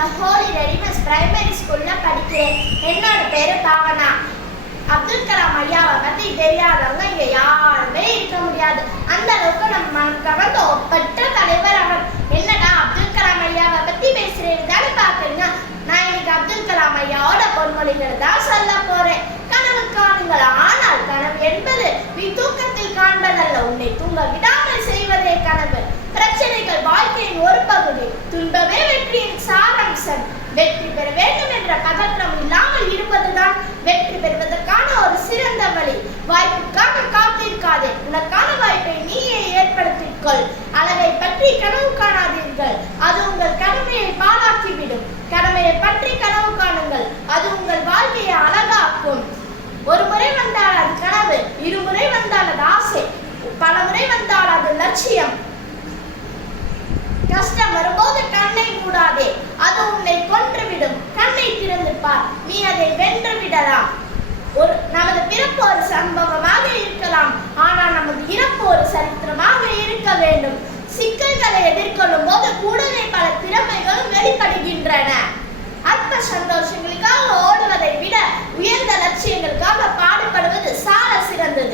நான் ஹோலி ரெடிமஸ் பிரைமரி ஸ்கூல்ல படிக்கிறேன். என்னோட பேரு பாவனா. அப்துல் கலாம் ஐயாவை பத்தி தெரியாதவங்க இங்க யாருமே இருக்க முடியாது. அந்த அளவுக்கு நம்ம மனம் கவர்ந்த ஒப்பற்ற தலைவர் அவர். என்னடா அப்துல் கலாம் ஐயாவை பத்தி பேசுறேன்னு பாக்குறீங்க. நான் இன்னைக்கு அப்துல் கலாம் ஐயாவோட பொன்மொழிகள் தான் சொல்ல போறேன். கனவு காணுங்கள், ஆனால் கனவு என்பது நீ தூக்கத்தில் காண்பதல்ல, உன்னை தூங்க விடாமல் செய்வதே கனவு. பிரச்சனைகள் வாழ்க்கையின் ஒரு பகுதி, துன்பமே வெற்றியின் சாராம்சம். வெற்றி பெற வேண்டும் என்ற பதற்றம் இல்லாமல் இருப்பதுதான் வெற்றி பெறுவதற்கான ஒரு சிறந்த வழி. வாய்ப்புக்காக காத்திருக்காதே, உனக்கான வாய்ப்பை நீயே ஏற்படுத்திக்கொள். அழகை பற்றி கனவு காணாதீர்கள், அது உங்கள் கடமையை பாழாக்கிவிடும். கடமையை பற்றி கனவு காணுங்கள், அது உங்கள் வாழ்க்கையை அழகாக்கும். ஒரு முறை வந்தால் அது கனவு, இருமுறை வந்தால் அது ஆசை, பல முறை வந்தால் அது லட்சியம். கஷ்டம் வரும்போது கண்ணை மூடாதே, அது உன்னை கொன்றுவிடும். கண்ணை திறந்து பார், நீ அதை வென்று விடலாம். நமது பிறப்பு ஒரு சம்பவமாக இருக்கலாம், ஆனால் நமது இறப்பு ஒரு சரித்திரமாக இருக்க வேண்டும். சிக்கல்களை எதிர்கொள்ளும் போது கூடவே பல திறமைகளும் வெளிப்படுகின்றன. அற்ப சந்தோஷங்களுக்காக ஓடுவதை விட உயர்ந்த லட்சியங்களுக்காக பாடுபடுவது சால சிறந்தது.